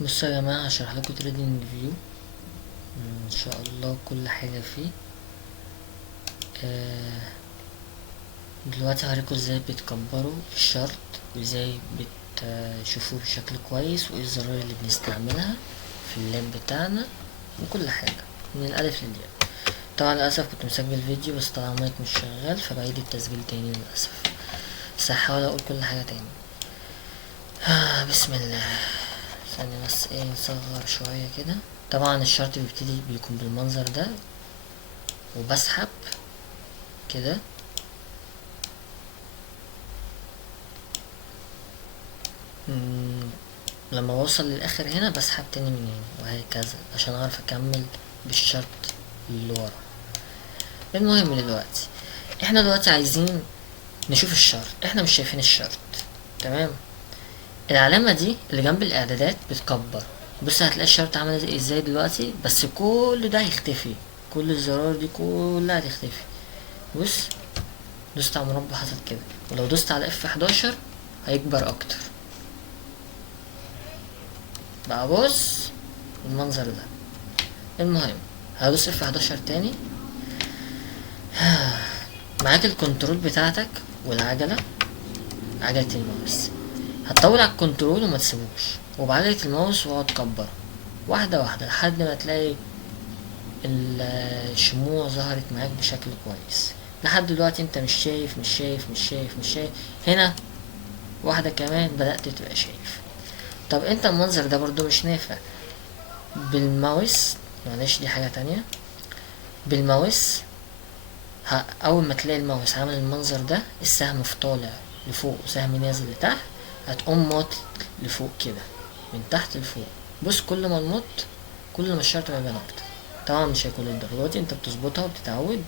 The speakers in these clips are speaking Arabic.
بصوا يا جماعة، هشرح لكم تريدنج فيو ان شاء الله كل حاجة فيه. آه دلوقتي هوريكم ازاي بتكبروا الشرط، وازاي بتشوفوه بشكل كويس، وايه الزراير اللي بنستعملها في اللاب بتاعنا، وكل حاجة من الألف للياء. طبعا للأسف كنت مسجل فيديو، بس طبعا المايك مش شغال فبعيد التسجيل تاني للأسف. بس هحاول أقول كل حاجة تاني. بسم الله. ثانية بس، ايه، نصغر شوية كده. طبعا الشرط بيبتدي بيكون بالمنظر ده، وبسحب كده. مم، لما بوصل للاخر هنا بسحب تاني من هنا، وهكذا عشان اعرف اكمل بالشرط اللي ورا. المهم دلوقتي، احنا دلوقتي عايزين نشوف الشرط، احنا مش شايفين الشرط. تمام. العلامة دي اللي جنب الاعدادات بتكبر. بص هتلاقي الشرط عامل ازاي دلوقتي، بس كل ده هيختفي. كل الزرار دي كلها هتختفي. بص، دوست على مربع حصل كده، ولو دوست على F11 هيكبر اكتر. بقى بص المنظر ده. المهم، هدوس F11 تاني. معاك الكنترول بتاعتك والعجلة، عجلة الماوس. هتطول على الكنترول وما تسيبوش، وبعجلة الماوس واقعد كبر واحدة واحدة لحد ما تلاقي الشموع ظهرت معاك بشكل كويس. لحد دلوقتي انت مش شايف. هنا واحدة كمان بدأت تبقى شايف. طب انت المنظر ده برضو مش نافع بالماوس. معلش دي حاجة تانية. بالماوس، اول ما تلاقي الماوس عامل المنظر ده، السهم في طالع لفوق وسهم نازل لتحت، هتقوم ماط لفوق كده، من تحت لفوق. بص كل ما نمط كل ما الشرط هيبان اكتر. طبعا مش هيكون للدرجة، انت بتظبطها وبتتعود.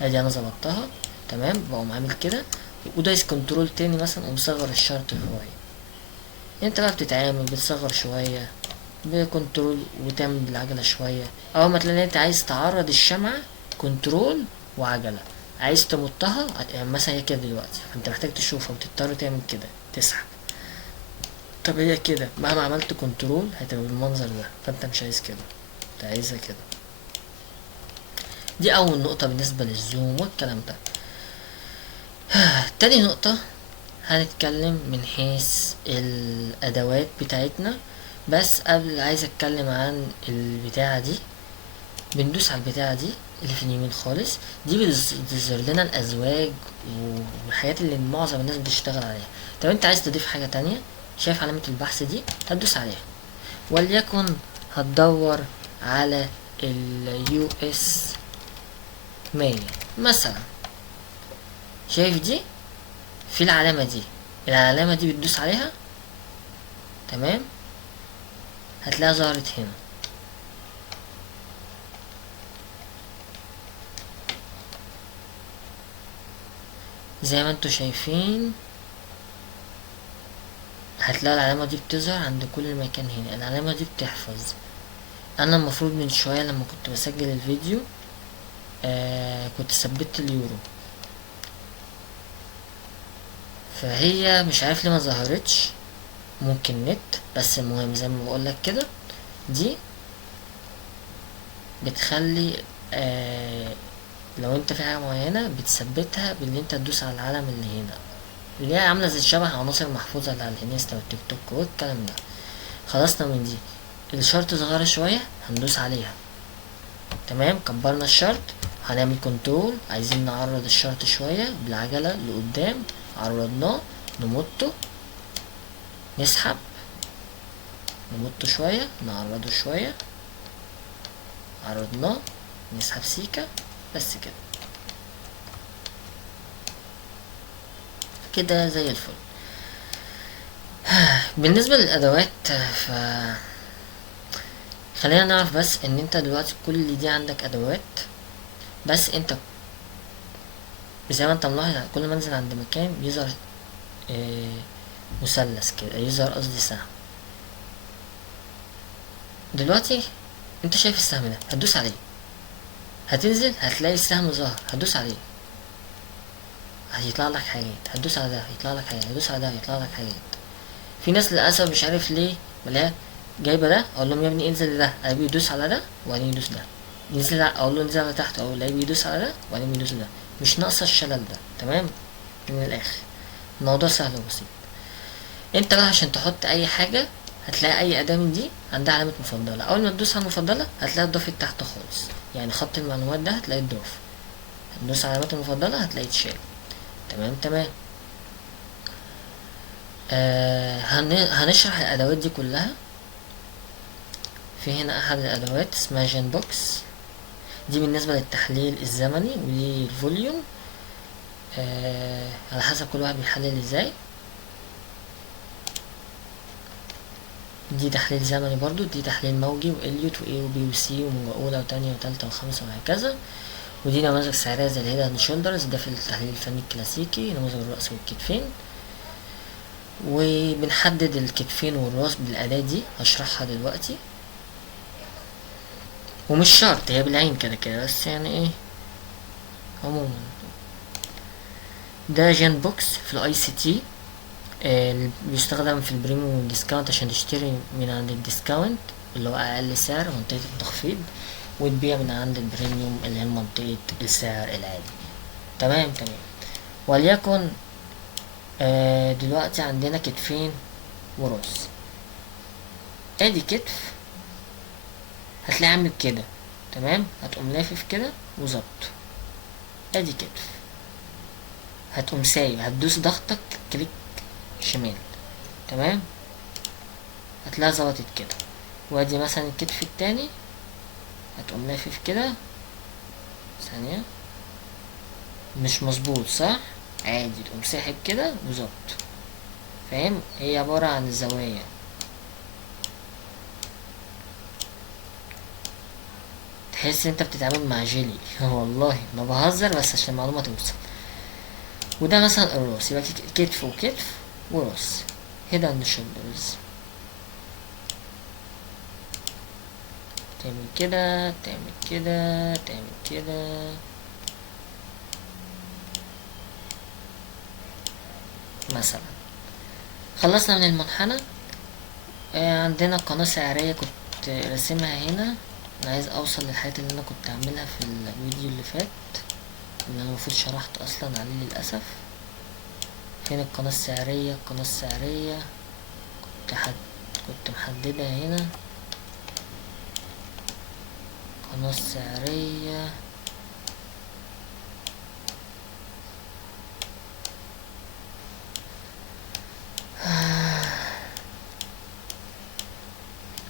ادي انا ظبطتها تمام، بقوم عامل كده ودايس كنترول تاني مثلا ومصغر الشرط شوية. انت بقى بتتعامل، بتصغر شوية بكنترول وتعمل بالعجلة شوية. اول ما تلاقي انت عايز تعرض الشمعة، كنترول وعجلة. عايز تمطها يعني مثلا هي كده دلوقتي، فانت محتاج تشوفها وتضطر تعمل كده، تسحب. طب هي كده مهما عملت كنترول هتبقى بالمنظر ده، فانت مش عايز كده، انت عايزها كده. دي اول نقطة بالنسبة للزوم والكلام ده. تاني نقطة، هنتكلم من حيث الادوات بتاعتنا. بس قبل عايز اتكلم عن البتاعة دي. بندوس على البتاعة دي اللي في اليمين خالص، دي بتظهر لنا الازواج والحاجات اللي معظم الناس بتشتغل عليها. طب انت عايز تضيف حاجة تانية، شايف علامة البحث دي، هتدوس عليها. وليكن هتدور على ال US 100 مثلا. شايف دي، في العلامة دي، العلامة دي بتدوس عليها تمام، هتلاقيها ظهرت هنا. زي ما انتوا شايفين، هتلاقي العلامة دي بتظهر عند كل مكان هنا. العلامة دي بتحفظ. انا المفروض من شوية لما كنت بسجل الفيديو كنت ثبت اليورو، فهي مش عارف ليه ما ظهرتش. ممكن نت، بس المهم زي ما بقولك كده، دي بتخلي لو انت في حاجة معينة بتثبتها بان انت تدوس على العلم اللي هنا، اللي هي عاملة زي شبه عناصر محفوظة اللي على الانستا والتيك توك والكلام ده. خلصنا من دي. الشرط صغيرة شوية، هندوس عليها تمام. كبرنا الشرط، هنعمل كنترول، عايزين نعرض الشرط شوية بالعجلة لقدام، عرضناه، نمطه، نسحب، نمطه شوية، نعرضه شوية، عرضناه، نسحب سيكة، بس كده. كده زي الفل. بالنسبة للأدوات، خلينا نعرف بس ان انت دلوقتي كل دي عندك أدوات، بس انت زي ما انت ملاحظ كل ما انزل عند مكان بيظهر آه، مثلث كده، يظهر قصدي سهم. دلوقتي انت شايف السهم ده، هتدوس عليه، هتنزل هتلاقي السهم ظهر، هتدوس عليه هيطلع لك حاجات، هتدوس على ده هيطلع لك حاجات، هتدوس على ده هيطلع لك حاجات. في ناس للأسف مش عارف ليه، ولا جايبه ده، اقول لهم يا ابني انزل لده، الاقيه بيدوس على ده وبعدين يدوس ده، ينزل اقول له انزل على تحت، او الاقيه بيدوس على ده وبعدين بيدوس ده، مش ناقصه الشلل ده. تمام، من الاخر الموضوع سهل وبسيط. انت بقى عشان تحط اي حاجه هتلاقي اي اداه من دي عندها علامه مفضله، اول ما تدوس على المفضله هتلاقيها اتضافت تحت خالص، يعني خط المعلومات ده هتلاقيه اتضاف، هتدوس على علامات المفضله هتلاقيه اتشال. تمام تمام. هنشرح الادوات دي كلها. في هنا احد الادوات اسمها جين بوكس، دي بالنسبه للتحليل الزمني، ودي الفوليوم، على حسب كل واحد بيحلل ازاي. دي تحليل زمني برضو، دي تحليل موجي واليوت واي وبي وسي وموجة اولى وتانية وتالتة وخامسة وهكذا. ودي نماذج سعرية زي الهيد اند شولدرز، ده في التحليل الفني الكلاسيكي، نموذج الرأس والكتفين. وبنحدد الكتفين والراس بالأداة دي هشرحها دلوقتي، ومش شرط هي بالعين كده كده، بس يعني ايه عموما. ده جين بوكس في الاي سي تي، بيستخدم في البريميوم والديسكاونت عشان تشتري من عند الديسكاونت اللي هو اقل سعر منطقة التخفيض، وتبيع من عند البريميوم اللي هي منطقة السعر العالي. تمام تمام. وليكن دلوقتي عندنا كتفين وراس، ادي كتف هتلاقي عامل كده، تمام، هتقوم لافف كده وظبط، ادي كتف، هتقوم سايب، هتدوس ضغطك كليك شمال، تمام، هتلاقيها ظبطت كده. وادي مثلا الكتف التاني، هتقوم لافف كده، ثانية، مش مظبوط صح، عادي تقوم ساحب كده وظبط. فاهم، هي عبارة عن الزوايا. تحس انت بتتعامل مع جيلي والله ما بهزر، بس عشان المعلومة توصل. وده مثلا الراس، يبقى كتف وكتف وراس، هيد اند شولدرز. تعمل كده تعمل كده تعمل كده مثلا. خلصنا من المنحنى. عندنا قناة سعرية كنت راسمها هنا، انا عايز اوصل للحاجات اللي انا كنت اعملها في الفيديو اللي فات، اللي انا المفروض شرحت اصلا عليه للاسف. فين القناة السعرية؟ القناة السعرية كنت محددها هنا، القناة السعرية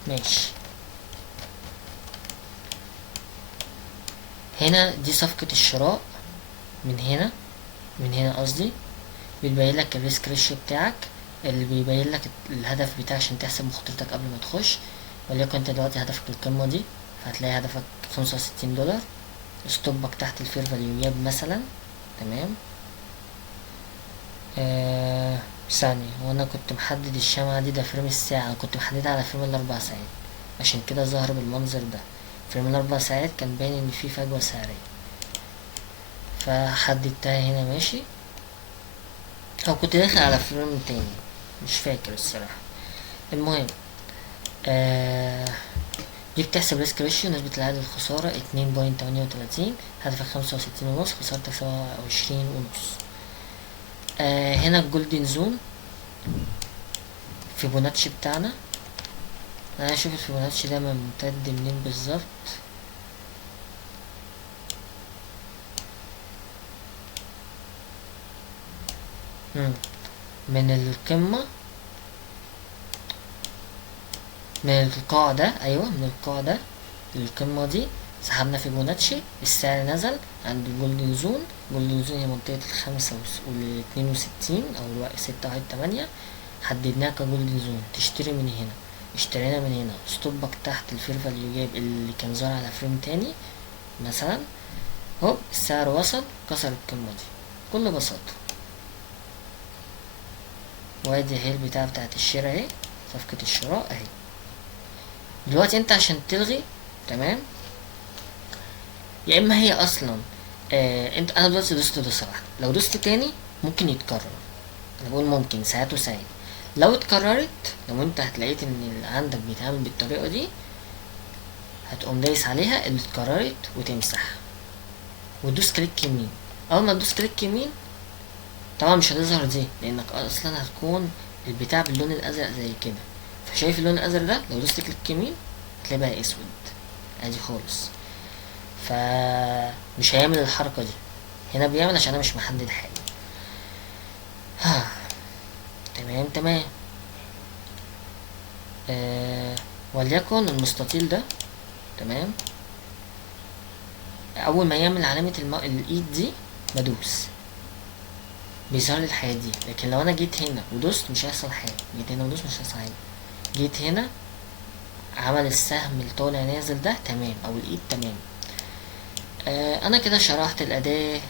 ماشي. هنا دي صفقة الشراء، من هنا قصدي، بيبين لك الريسك ريشيو بتاعك، اللي بيبين لك الهدف بتاعك عشان تحسب مخاطرتك قبل ما تخش. وليكن انت دلوقتي هدفك القمة دي، فهتلاقي هدفك 65 دولار، ستوبك تحت الفير فاليو ياب مثلا. تمام. ثانية، وانا كنت محدد الشمعة دي، ده فريم الساعة، كنت محددها على فريم الاربع ساعات، عشان كده ظهر بالمنظر ده. فريم الاربع ساعات كان باين ان في فجوة سعرية، فحددتها هنا ماشي، او كنت داخل على فريم تاني مش فاكر الصراحة. المهم دي بتحسب ريسك ريشيو، نسبة العائد للخسارة 2.38، هدفك 65.5، خسارتك 27.5. هنا الجولدن زون فيبوناتشي بتاعنا، انا اشوف الفيبوناتشي ده ممتد منين بالظبط. من القمة، من القاع ده، ايوه من القاع ده للقمة دي سحبنا فيبوناتشي، السعر نزل عند الجولدن زون. الجولدن زون هي منطقة الخمسة والاتنين وستين او 6.8، حددناها كجولدن زون، تشتري من هنا. اشترينا من هنا، ستوبك تحت الفير فاليو جاب اللي كان ظاهر على فريم تاني مثلا، هوب السعر وصل كسر القمة دي بكل بساطة. وادي اهي البتاعة بتاعت الشراء اهي، صفقة الشراء اهي. دلوقتي انت عشان تلغي، تمام، يا اما هي اصلا انا دلوقتي دوست صراحة، لو دوست تاني ممكن يتكرر، انا بقول ممكن ساعات وساعات. لو اتكررت، لو انت هتلاقيت ان اللي عندك بيتعمل بالطريقة دي، هتقوم دايس عليها اللي اتكررت وتمسح وتدوس كليك يمين. اول ما تدوس كليك يمين طبعا مش هتظهر دي، لانك اصلا هتكون البتاع باللون الازرق زي كده. فشايف اللون الازرق ده، لو دوست كليك يمين هتلاقيه بقى اسود عادي خالص. فمش هيعمل الحركة دي. هنا بيعمل عشان انا مش محدد حاجة. تمام. وليكن المستطيل ده، تمام، اول ما يعمل علامة الايد دي بدوس بيظهر لي الحياة دي. لكن لو انا جيت هنا ودوست مش هيحصل حاجة، جيت هنا ودوست مش هيحصل حاجة. جيت هنا عمل السهم اللي طالع نازل ده، تمام، او الايد، تمام. انا كده شرحت الاداة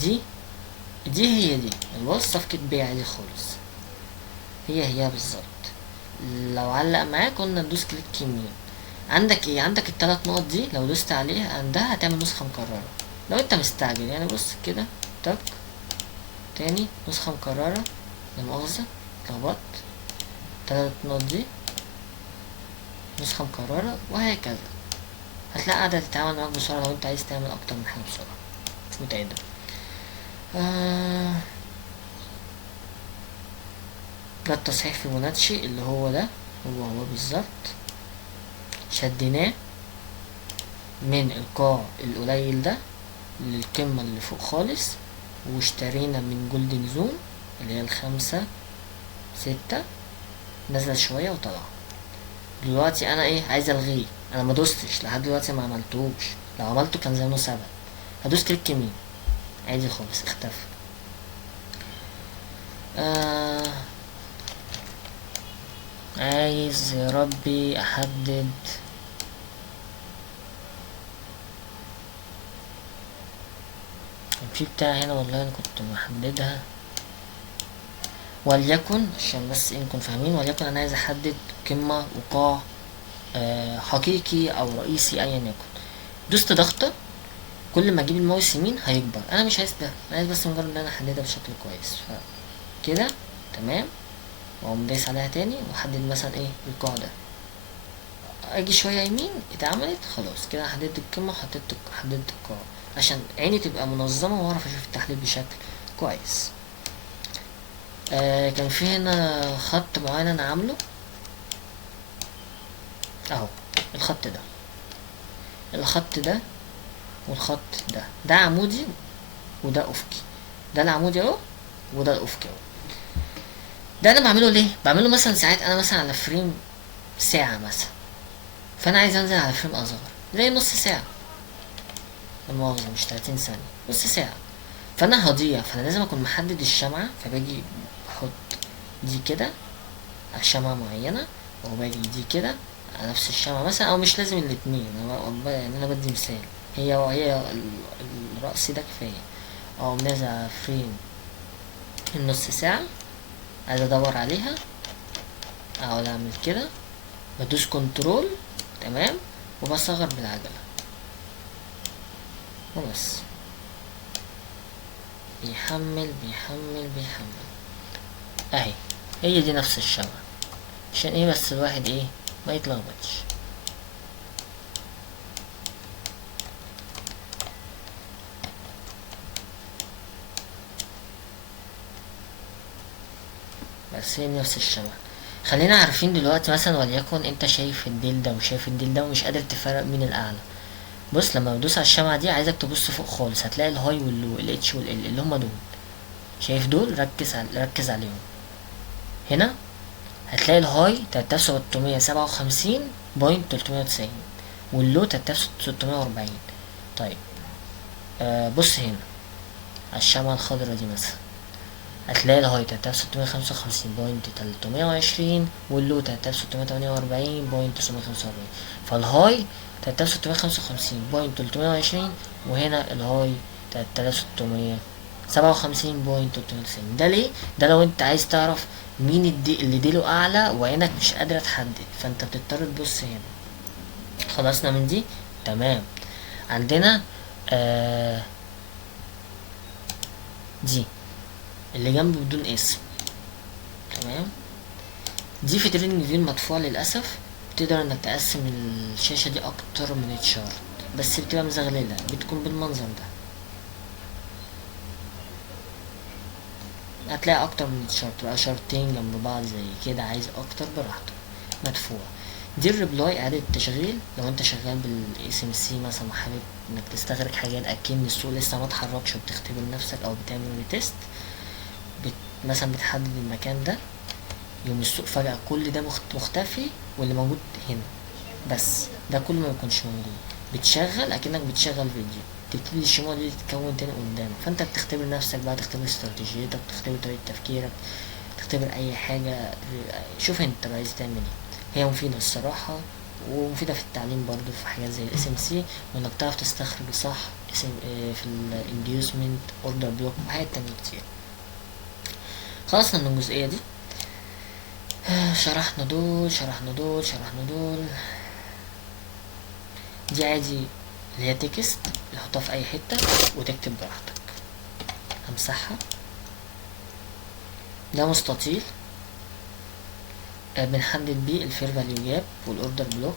دي. هي دي الوصف صفقة بيع دي خالص، هي بالظبط. لو علق معاك قلنا ندوس كليك يمين. عندك ايه؟ عندك التلات نقط دي، لو دوست عليها عندها هتعمل نسخة مكررة. لو انت مستعجل يعني بص كده، تك، تاني نسخة مكررة، لا مؤاخذة اتلخبطت، تلات نقط دي نسخة مكررة، وهكذا. هتلاقي قاعدة تتعامل معاك بسرعة لو انت عايز تعمل اكتر من حاجة بسرعة متعدة. ده التصحيح فيبوناتشي اللي هو ده، هو بالظبط. شديناه من القاع القليل ده للقمة اللي فوق خالص، واشترينا من جولدن زون اللي هي الخمسة ستة، نزل شوية وطلع. دلوقتي انا ايه؟ عايز الغيه. انا ما دوستش لحد دلوقتي، ما عملتوش. لو عملته كان زمانه ثبت. هدوس كليك يمين عادي خالص، اختفى. عايز يا ربي احدد في بتاع هنا، والله انا كنت محددها. وليكن عشان بس ايه نكون فاهمين، وليكن انا عايز احدد قمة وقاع حقيقي او رئيسي ايا يكن. دوست ضغطة، كل ما اجيب الماوس يمين هيكبر. انا مش عايز ده، انا عايز بس مجرد ان انا احددها بشكل كويس. فكده تمام، واقوم دايس عليها تاني واحدد مثلا ايه القاع ده. اجي شويه يمين اتعملت خلاص كده، حددت القمه حددت القاع، عشان عيني تبقى منظمه واعرف اشوف التحليل بشكل كويس. كان في هنا خط معين انا عامله اهو، الخط ده والخط ده عمودي وده افقي. ده العمودي اهو وده الافقي اهو. ده انا بعمله ليه؟ بعمله مثلا ساعات انا مثلا على فريم ساعة مثلا، فانا عايز انزل على فريم اصغر زي نص ساعة، المؤاخذة مش 30 ثانية، نص ساعة. فانا هضيع، فانا لازم اكون محدد الشمعة. فباجي بحط دي كده على شمعة معينة، وباجي دي كده على نفس الشمعة مثلا، او مش لازم الاتنين، يعني انا بدي مثال. هي الرأس ده كفاية. او نازل على فريم النص ساعة، عايز ادور عليها، اقعد اعمل كده، بدوس كنترول، تمام، وبصغر بالعجلة وبس. بيحمل اهي. هي دي نفس الشمعة. عشان ايه بس الواحد ايه ما يتلخبطش. بس هي نفس الشمعة. خلينا عارفين دلوقتي مثلا، وليكن انت شايف الديل ده وشايف الديل ده ومش قادر تفرق مين الاعلى. بص، لما بدوس على الشمعة دي عايزك تبص فوق خالص، هتلاقي الهاي واللو، الاتش والال اللي هما دول. شايف دول؟ ركز عليهم. هنا هتلاقي الهاي 3757.390 واللو 3640. طيب بص هنا على الشمعة الخضرا دي مثلا، هتلاقي الهاي 3655.320 واللو 3648.945. فالهاي 3655.320 وهنا الهاي 3657.390. ده ليه؟ ده لو انت عايز تعرف مين اللي ديله اعلى وعينك مش قادرة تحدد، فانت بتضطر تبص هنا. خلصنا من دي، تمام. عندنا دي اللي جنبه بدون اسم، تمام. دي في تريننج فيو مدفوع للاسف. تقدر انك تقسم الشاشة دي اكتر من تشارت، بس بتبقى مزغللة، بتكون بالمنظر ده. هتلاقي اكتر من تشارت بقى، شارتين جنب بعض زي كده، عايز اكتر براحتك، مدفوع. دي الريبلاي اعادة تشغيل لو انت شغال بالاس ام سي مثلا وحابب انك تستخرج حاجات اكن السوق لسه ما اتحركش وبتختبر نفسك او بتعمل ريتست. مثلا بتحدد المكان ده، يوم السوق فجأة كل ده مختفي، واللي موجود هنا بس، ده كله ما بيكونش موجود. بتشغل اكنك بتشغل فيديو، تبتدي الشموع دي تتكون تاني قدامك، فانت بتختبر نفسك بقى، تختبر استراتيجيتك، تختبر طريقة تفكيرك، تختبر اي حاجة. شوف انت بقى عايز تعمل ايه. هي مفيدة الصراحة، ومفيدة في التعليم برضو في حاجات زي الاس ام سي، وانك تعرف تستخرج صح في الانديوسمنت اوردر بلوك وحاجات تانية كتير. خلصنا من الجزئية دي. شرحنا دول شرحنا دول شرحنا دول. دي عادي اللي هي تكست، تحطها في اي حتة وتكتب براحتك. همسحها. ده مستطيل بنحدد بيه الفير فاليو جاب والاوردر بلوك،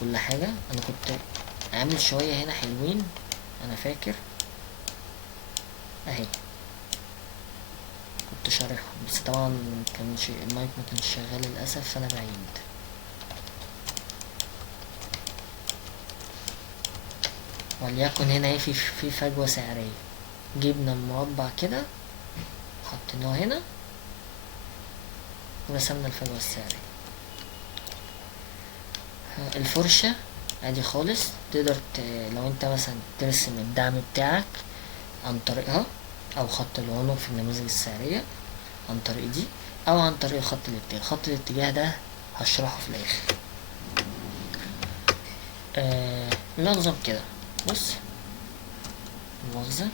كل حاجة. انا كنت عامل شوية هنا حلوين، انا فاكر اهي كنت شارحهم، بس طبعا كانش المايك ما كانش شغال للاسف، فانا بعيد. وليكن هنا ايه، في فجوة سعرية، جبنا المربع كده حطيناه هنا ورسمنا الفجوة السعرية. الفرشة عادي خالص، تقدر لو انت مثلا ترسم الدعم بتاعك عن طريقها، او خط العنق في النماذج السعرية عن طريق دي، او عن طريق خط الاتجاه. خط الاتجاه ده هشرحه في الاخر. لا نظام كده، بص مؤاخذة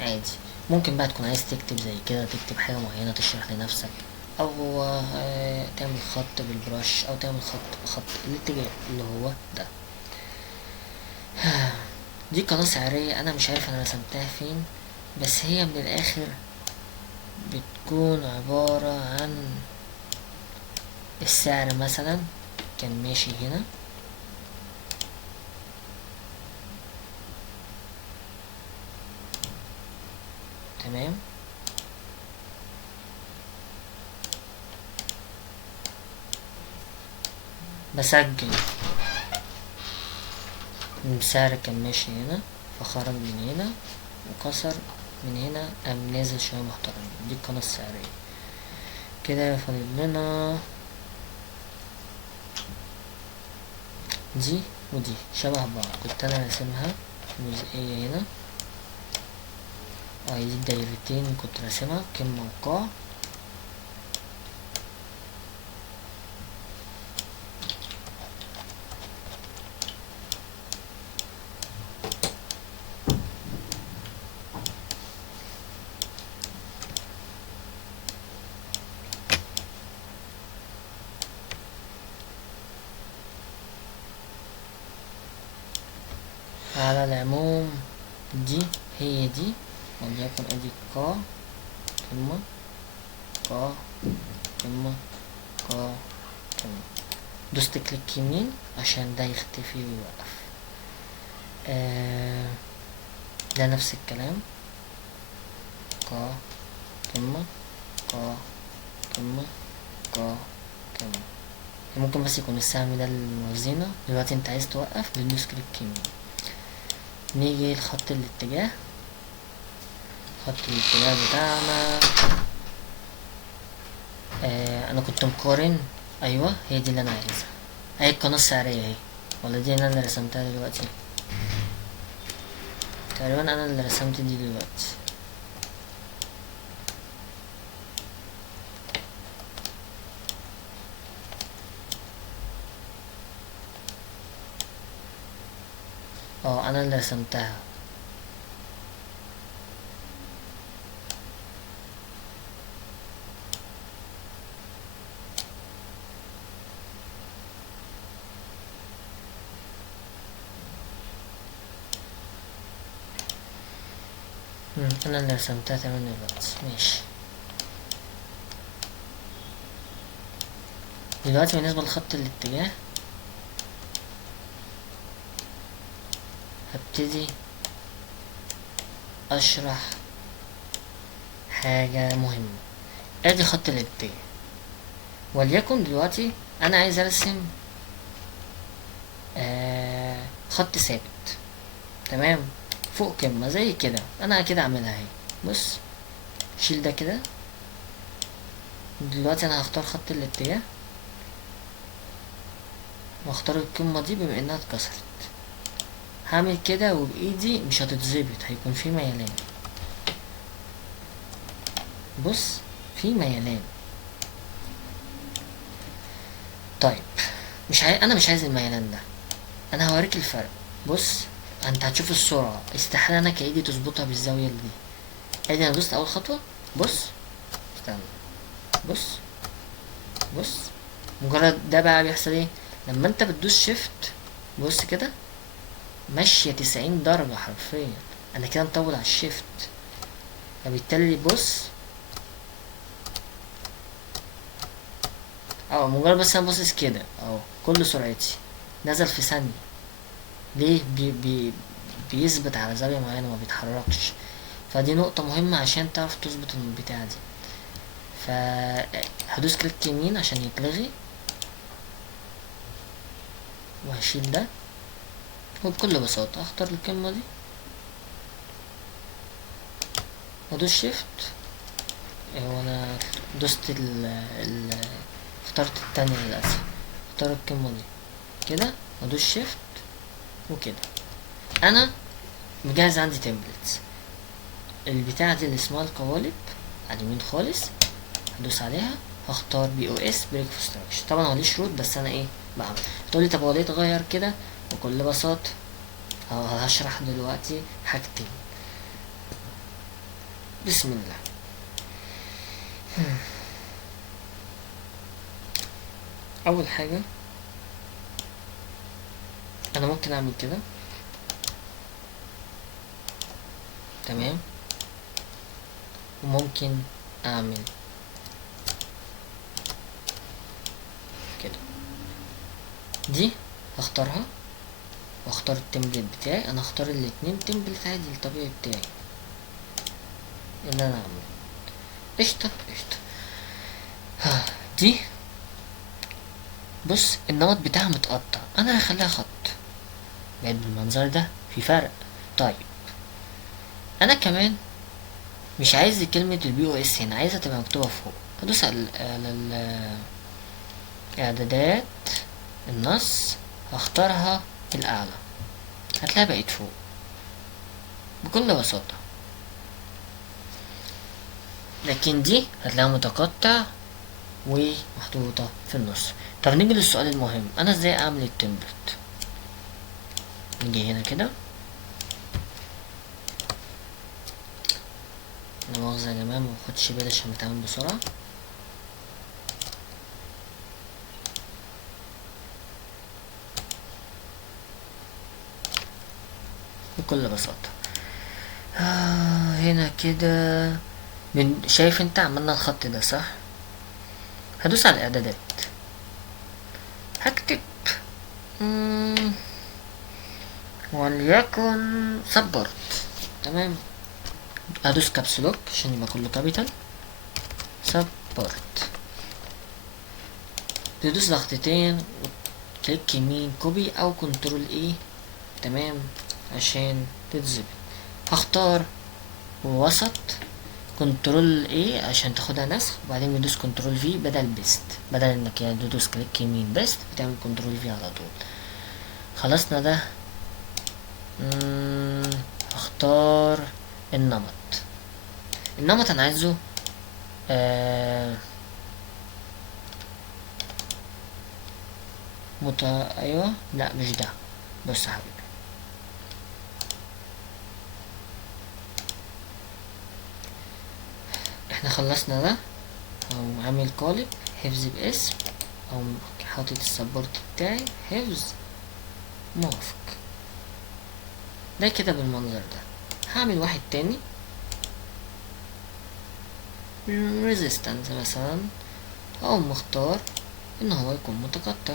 عادي. ممكن بقى تكون عايز تكتب زي كده، تكتب حاجة معينة تشرح لنفسك، او تعمل خط بالبرش، او تعمل خط الاتجاه اللي هو ده. دي قناة سعرية، انا مش عارف انا رسمتها فين، بس هي من الاخر بتكون عبارة عن السعر مثلا كان ماشي هنا، تمام. بسجل السعر كان ماشي هنا، فخرج من هنا وكسر من هنا، قام نازل شوية محترم. دي القناة السعرية. كده فاضل لنا دي ودي شبه بعض، كنت انا راسمها في جزئية هنا. دي الدايرتين كنت راسمها قمة وقاع. على العموم دي هي دي، وليكن ادي قاع قمة، قاع قمة، قاع قمة. دوست كليك يمين عشان ده يختفي ويوقف. ده نفس الكلام، قاع قمة، قاع قمة، قاع قمة. ممكن بس يكون السهم ده الموازينة. دلوقتي انت عايز توقف، بتدوس كليك يمين. نيجي لخط الاتجاه. خط الاتجاه بتاعنا انا كنت مقارن. ايوه هي دي اللي انا عايزها، اهي القناة السعرية اهي، ولا دي انا اللي رسمتها دلوقتي؟ تقريبا انا اللي رسمت دي دلوقتي. انا اللي رسمتها. انا اللي رسمتها تمام دلوقتي، ماشي. دلوقتي بالنسبة لخط الاتجاه هبتدي اشرح حاجة مهمة. ادي خط الاتجاه، وليكن دلوقتي انا عايز ارسم خط ثابت، تمام، فوق قمة زي كده. انا كده اعملها اهي. بص، شيل ده كده. دلوقتي انا هختار خط الاتجاه واختار القمة دي بما انها اتكسرت. هعمل كده وبايدي مش هتتظبط، هيكون في ميلان. بص، في ميلان. طيب، انا مش عايز الميلان ده. انا هوريك الفرق. بص، انت هتشوف السرعة، استحالة انا كايدي تظبطها بالزاوية دي. ادي انا دوست اول خطوة. بص، استنى. بص بص، مجرد ده بقى بيحصل ايه لما انت بتدوس شيفت. بص كده، ماشية 90 درجة حرفيا. انا كده مطول على الشيفت، فبالتالي بص، مجرد بس انا باصص كده كل سرعتي نزل في ثانية. ليه؟ بيثبت على زاوية معينة، ما بيتحركش. فدي نقطة مهمة عشان تعرف تظبط البتاعة دي. فهدوس كليك يمين عشان يتلغي، وهشيل ده، وبكل بساطة اختار القمة دي وادوس شيفت. وانا دوست اخترت التانية للأسف. اختار القمة دي كده وادوس شيفت وكده. انا مجهز عندي تمبلتس. البتاعة دي اللي اسمها القوالب على اليمين خالص، هدوس عليها، هختار بي او اس بريك ستراكشر. طبعا هو ليه شروط بس انا بعمل. تقولي طب هو ليه اتغير كده؟ بكل بساطة هشرح دلوقتي حاجتين. بسم الله. اول حاجة انا ممكن اعمل كده، تمام، وممكن اعمل كده. دي هختارها واختار التمبلت بتاعي. انا هختار الاتنين تمبلت عادي الطبيعي بتاعي اللي انا اعمله. قشطة قشطة. دي بص، النمط بتاعها متقطع، انا هخليها خط بقت بالمنظر ده، في فرق. طيب، انا كمان مش عايز كلمة البي او اس هنا، عايزها تبقى مكتوبة فوق. هدوس على اعدادات النص، هختارها الاعلى، هتلاقيها بقت فوق بكل بساطة. لكن دي هتلاقيها متقطع ومحطوطة في النص. طب نيجي للسؤال المهم، انا ازاي اعمل التمبلت؟ نيجي هنا كده، لا مؤاخذة يا جماعة، مباخدش بالي عشان بتعمل بسرعة. بكل بساطة هنا كده. شايف انت عملنا الخط ده صح؟ هدوس على الاعدادات، هكتب وليكن سبورت، تمام. هدوس كابس لوك عشان يبقى كله كابيتال. سبورت، تدوس ضغطتين وكليك يمين كوبي او كنترول ايه، تمام، عشان تتظبط. هختار وسط، كنترول ايه عشان تاخدها نسخ، وبعدين ندوس كنترول في بدل بيست، بدل انك تدوس كليك يمين بيست بتعمل كنترول في على طول. خلصنا ده. اختار النمط. انا عايزه ايوه، لا مش ده. بص يا حبيبي، احنا خلصنا ده. او عامل قالب حفظ باسم، او حاطط السبورت بتاعي حفظ موافق. ده كده بالمنظر ده. هعمل واحد تاني ريزيستنس مثلا، او مختار ان هو يكون متقطع.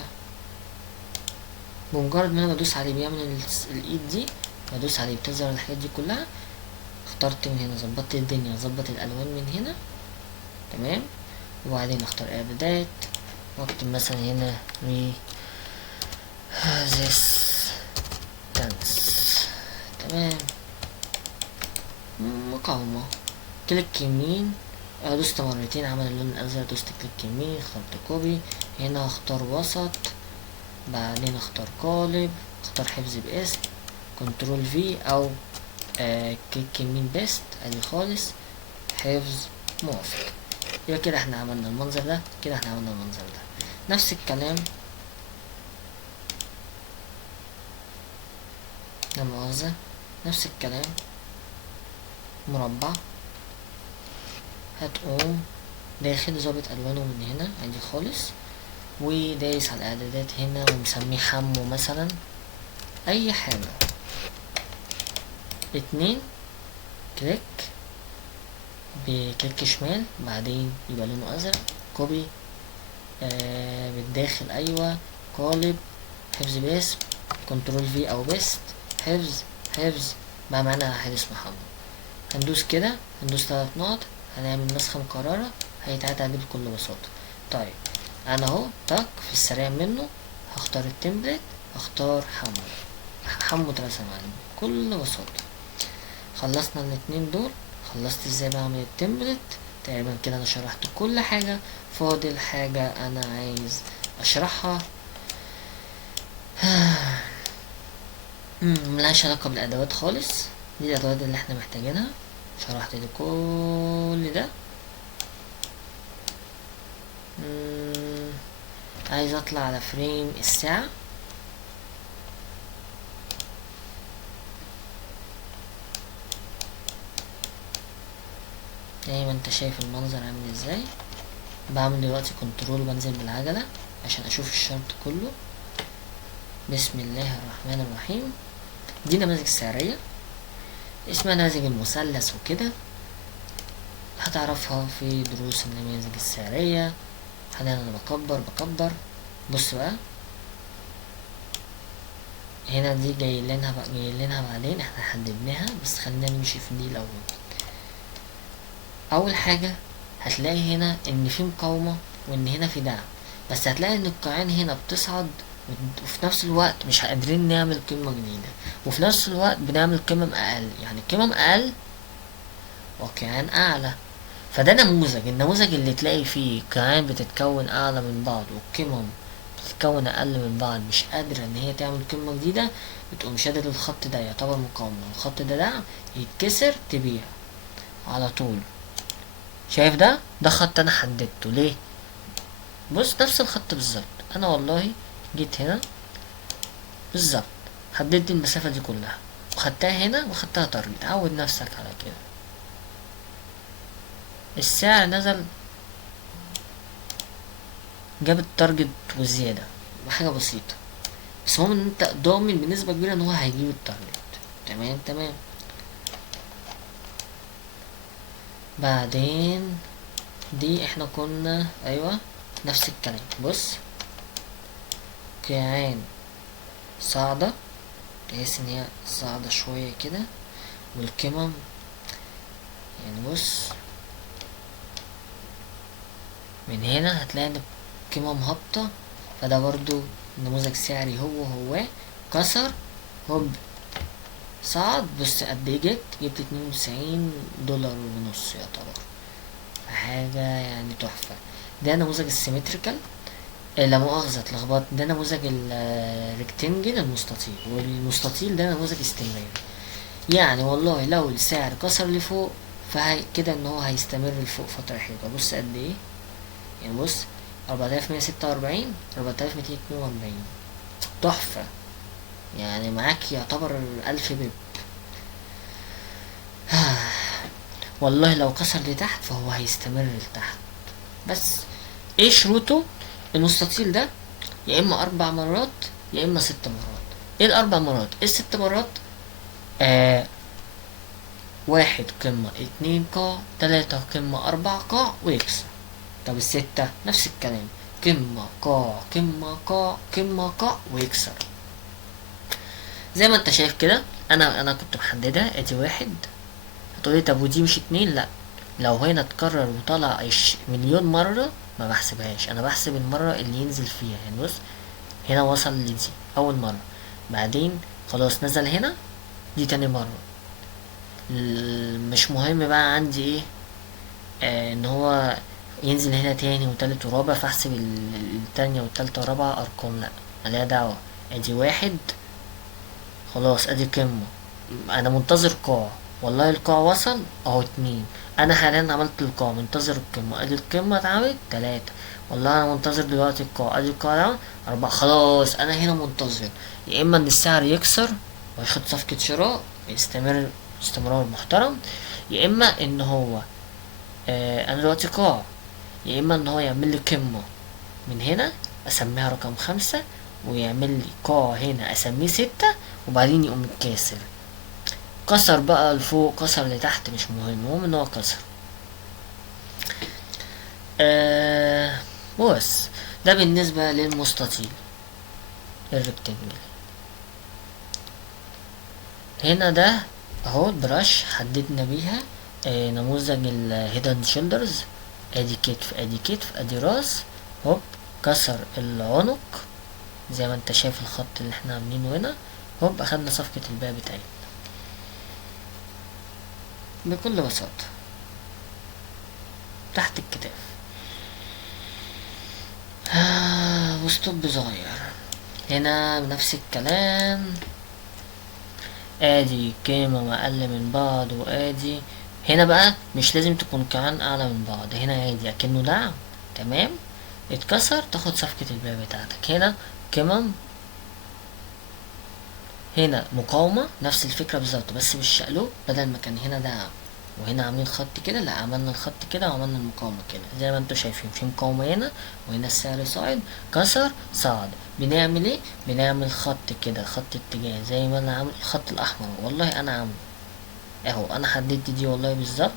بمجرد ما انا بدوس عليه بيعمل الايد دي، بدوس عليه بتظهر الحاجات دي كلها. اخترت من هنا، ظبطت الدنيا، ظبط الالوان من هنا، تمام. وبعدين اختار اعدادات واكتب مثلا هنا resistance، تمام. مقاومة. كليك يمين، دوست مرتين عمل اللون الازرق، دوست كليك يمين، اخترت كوبي. هنا اختار وسط، بعدين اختار قالب، اختار حفظ باسم، كنترول في او كليك يمين بيست، ادي خالص حفظ موافق. يبقى كده احنا عملنا المنظر ده، كده احنا عملنا المنظر ده. نفس الكلام، لا مؤاخذة، نفس الكلام مربع، هتقوم داخل ظابط الوانه من هنا عادي خالص، ودايس على الاعدادات هنا ومسميه حمو مثلا، اي حاجة. 2 كليك، بكليك شمال، بعدين يبقى لونه ازرق، كوبي، بالداخل ايوه، قالب، حفظ باسم، كنترول في او بيست، حفظ بقى معانا حاجة اسمها حمو. هندوس كده، هندوس 3 نقط، هنعمل نسخة مكررة، هيتعاد عليه بكل بساطة. طيب انا اهو تك في السريع منه هختار التمبلت، هختار حمو اترسم عليه بكل بساطة. خلصنا الاتنين دول. خلصت ازاي بعمل التمبلت تقريبا كده، انا شرحت كل حاجة. فاضل حاجة انا عايز اشرحها ملهاش علاقة بالادوات خالص، دي الادوات اللي احنا محتاجينها. شرحت لي كل ده. عايز اطلع على فريم الساعة، زي ما انت شايف المنظر عامل ازاي. بعمل دلوقتي كنترول وبنزل بالعجلة عشان اشوف الشرط كله. بسم الله الرحمن الرحيم. دي نماذج سعرية اسمها نماذج المثلث وكده، هتعرفها في دروس النماذج السعرية. حاليا انا بكبر. بص بقى هنا دي جايلينها بعدين، احنا حددناها، بس خلينا نمشي في دي الاول. اول حاجة هتلاقي هنا ان في مقاومة وان هنا في دعم، بس هتلاقي ان القاعين هنا بتصعد، وفي نفس الوقت مش قادرين نعمل قمة جديدة، وفي نفس الوقت بنعمل قمم اقل، يعني قمم اقل وقيعان اعلى. فده النموذج اللي تلاقي فيه قاعين بتتكون اعلى من بعض والقمم بتتكون اقل من بعض، مش قادرة ان هي تعمل قمة جديدة، بتقوم شادد الخط ده، يعتبر مقاومة، الخط ده دعم، يتكسر تبيع على طول. شايف ده خط انا حددته ليه؟ بص نفس الخط بالظبط، انا والله جيت هنا بالظبط حددت المسافة دي كلها وخدتها هنا وخدتها تارجت. عود نفسك على كده. السعر نزل جاب التارجت وزيادة بحاجة بسيطة، بس المهم ان انت ضامن بنسبة كبيرة ان هو هيجيب التارجت. تمام. بعدين دي احنا كنا ايوه نفس الكلام. بص كيعان صاعدة، تحس ان هي صاعدة شوية كده، والقمم يعني بص من هنا هتلاقي ان القمم هابطة، فده برضو نموذج سعري هو كسر هوب صعد. بص قد ايه جبت $92.5 يعتبر حاجة يعني تحفة. ده نموذج السيمتريكال، لا مؤاخذة اتلخبطت، ده نموذج الريكتنجل المستطيل، والمستطيل ده نموذج استمراري. يعني والله لو السعر كسر لفوق فهي كده ان هو هيستمر لفوق فترة حلوة. بص قد ايه يعني، بص 4146 4242 تحفة، يعني معاك يعتبر 1000 بيب. والله لو كسر لتحت فهو هيستمر لتحت. بس ايه شروطه؟ المستطيل ده يا اما 4 مرات يا اما 6 مرات. ايه ال4 مرات؟ ايه ال6 مرات؟ 1 قمة 2 قاع 3 قمة 4 قاع ويكسر. طب ال6 نفس الكلام، قمة قاع قمة قاع قمة قاع ويكسر. زي ما انت شايف كده، انا كنت محددها ادي واحد. هتقولي طب ودي مش اتنين؟ لا، لو هنا اتكرر وطلع مليون مرة ما بحسبهاش، انا بحسب المرة اللي ينزل فيها. يعني بص، هنا وصل لدي اول مرة، بعدين خلاص نزل هنا، دي تاني مرة. مش مهم بقى عندي ايه، ان هو ينزل هنا تاني وتالت ورابع، فاحسب التانية والتالتة والرابعة ارقام. لا، مليها دعوة. ادي واحد، خلاص ادي قمة، انا منتظر قاع، والله القاع وصل اهو اتنين. انا حاليا عملت القاع، منتظر القمة، ادي القمة اتعملت تلاتة، والله انا منتظر دلوقتي القاع، ادي القاع اتعمل اربعة. خلاص انا هنا منتظر يا اما ان السعر يكسر وياخد صفقة شراء يستمر استمرار محترم، يا اما ان هو انا دلوقتي قاع، يا اما ان هو يعمل لي قمة من هنا اسميها رقم خمسة، ويعمل لي قاع هنا اسميه ستة، وبعدين يقوم كاسر. كسر بقى لفوق كسر لتحت مش مهم، المهم ان هو كسر. آه بص، ده بالنسبة للمستطيل الريكتانجل. هنا ده اهو البراش حددنا بيها نموذج الهيدن شولدرز. ادي كتف ادي كتف ادي راس، هوب كسر العنق زي ما انت شايف الخط اللي احنا عاملينه هنا، هوب اخدنا صفقة الباء بتاعتنا بكل بساطة تحت الكتاف. وستوب صغير هنا بنفس الكلام، ادي قيمة ما اقل من بعض، وادي هنا بقى مش لازم تكون كمان اعلى من بعض، هنا عادي اكنه دعم. تمام، اتكسر تاخد صفقة البيع بتاعتك. هنا قمم، هنا مقاومة، نفس الفكرة بالظبط بس بالشقلوب، بدل ما كان هنا دعم وهنا عاملين خط كده، لا عملنا الخط كده وعملنا المقاومة كده زي ما انتوا شايفين، في مقاومة هنا وهنا السعر صاعد، كسر صعد، بنعمل ايه؟ بنعمل خط كده، خط اتجاه زي ما انا عامل الخط الاحمر، والله انا عامل اهو، انا حددت دي والله بالظبط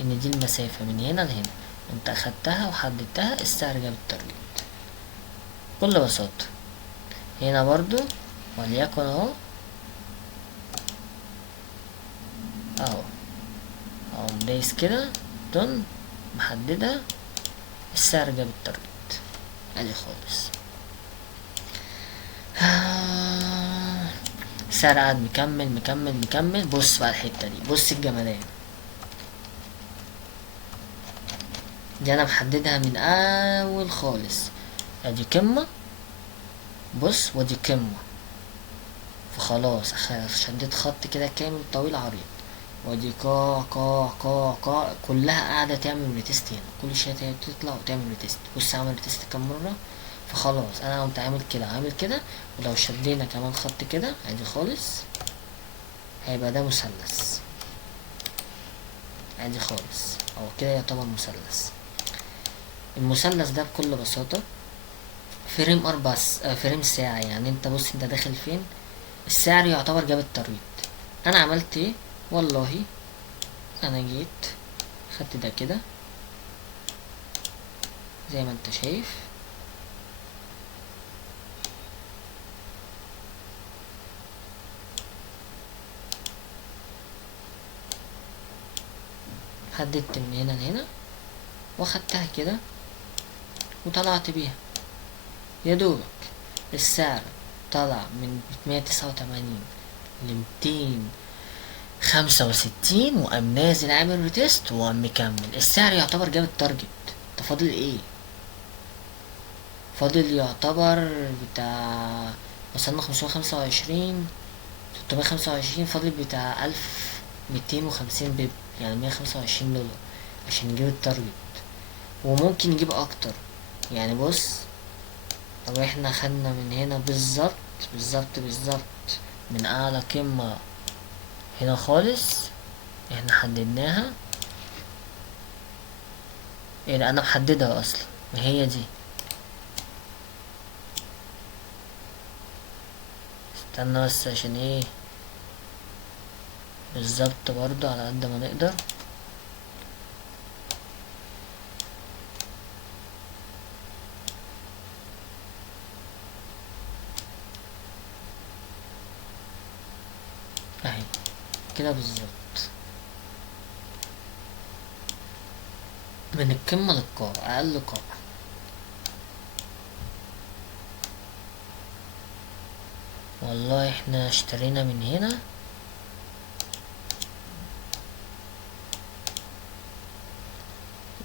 ان دي المسافة من هنا لهنا، انت اخدتها وحددتها، السعر جاب التارجت بكل بساطة. هنا برضو وليكن اهو اهو دايس كده دون محددها، السعر جاب التارجت عادي خالص. السعر قاعد مكمل مكمل مكمل. بص بقى الحتة دي، بص الجمدان دي انا محددها من اول خالص، ادي قمة بص ودي قمة، فخلاص شديت خط كده كامل طويل عريض، ودي قاع قاع قاع قاع كلها قاعدة تعمل ريتست هنا، كل شوية تطلع وتعمل ريتست. بص عمل ريتست كام مرة، فخلاص انا قمت عامل كده عامل كده، ولو شدينا كمان خط كده عادي خالص هيبقى ده مثلث عادي خالص، او كده يعتبر مثلث. المثلث ده بكل بساطة فريم فريم ساعة، يعني انت بص انت داخل فين، السعر يعتبر جاب التارجت. انا عملت ايه؟ والله انا جيت خدت ده كده زي ما انت شايف، حددت من هنا لهنا واخدتها كده وطلعت بيها، يا دوبك السعر طلع من 189 ل265 وقام نازل عامل ريتست وقام مكمل، السعر يعتبر جاب التارجت. انت فاضل ايه؟ فاضل يعتبر بتاع وصلنا 525 625، فاضل بتاع 1250 بيب، يعني 125 دولار عشان نجيب التارجت، وممكن نجيب اكتر. يعني بص لو احنا خدنا من هنا بالظبط بالظبط من اعلى قمة هنا خالص احنا حددناها، ايه انا محددها اصلا، ما هي دي، استنى بس عشان ايه بالظبط برضو على قد ما نقدر. اهي كده بالظبط، من القمة للقاع، اقل قاع. والله احنا اشترينا من هنا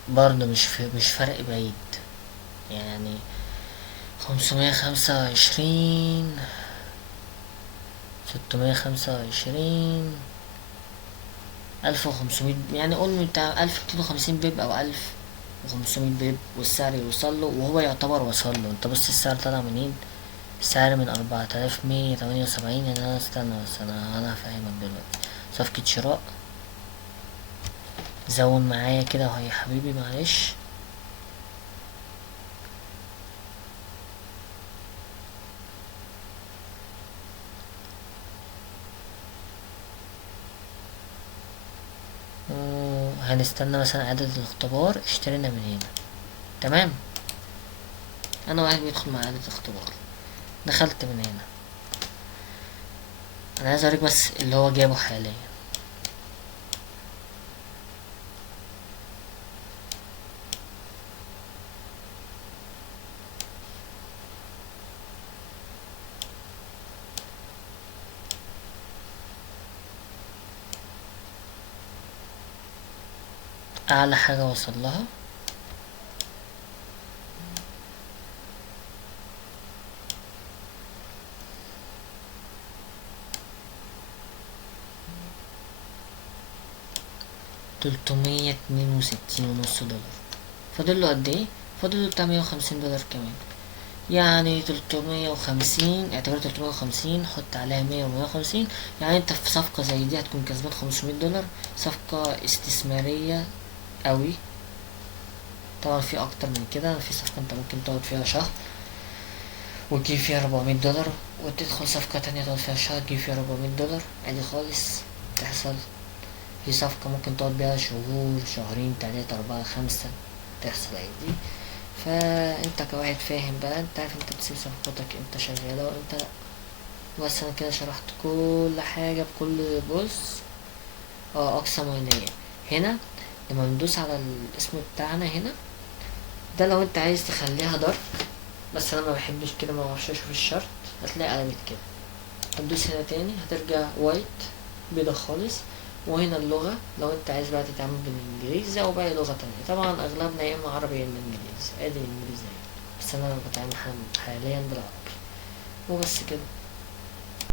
برضه مش فرق بعيد يعني. 525، 625، 1500، يعني قول بتاع 1250 بيب او 1500 بيب، والسعر يوصل له وهو يعتبر وصل له. انت بص السعر طالع منين؟ السعر من 4178. يعني انا استنى بس، انا هفهمك دلوقتي. صفقة شراء، زون معايا كده اهو يا حبيبي معلش. هنستنى مثلا عدد الاختبار، اشترينا من هنا تمام. انا واحد بيدخل مع عدد الاختبار، دخلت من هنا. انا عايز اوريك بس اللي هو جابه حاليا. اعلى حاجة وصل لها 362.5 دولار. فاضل له قد ايه؟ فاضل له بتاع 150 دولار كمان. يعني 350، اعتبر 350 حط عليها 100 و150. يعني انت في صفقة زي دي هتكون كسبان 500 دولار. صفقة استثمارية قوي. طبعا في اكتر من كده، في صفقة انت ممكن تقعد فيها شهر وتجيب فيها 400 دولار، وتدخل صفقة تانية تقعد فيها شهر تجيب فيها 400 دولار عادي خالص تحصل. في صفقة ممكن تقعد بيها شهور، شهرين، 3، 4، 5 تحصل عادي. فانت كواحد فاهم بقى، انت عارف انت بتسيب صفقتك امتى شغالة وامتى لا. بس انا كده شرحت كل حاجة بكل بص. اقصى مالية هنا لما بندوس على الاسم بتاعنا هنا ده، لو انت عايز تخليها دارك، بس انا ما بحبش كده، ما بعرفش اشوف الشرط، هتلاقي قلبت كده. هتدوس هنا تاني هترجع وايت، بيضة خالص. وهنا اللغة لو انت عايز بقى تتعامل بالانجليزي او باي لغة تانية، طبعا اغلبنا يا اما عربي يا اما انجليزي، ادي الانجليزي. بس انا بتعامل حاليا بالعربي وبس كده.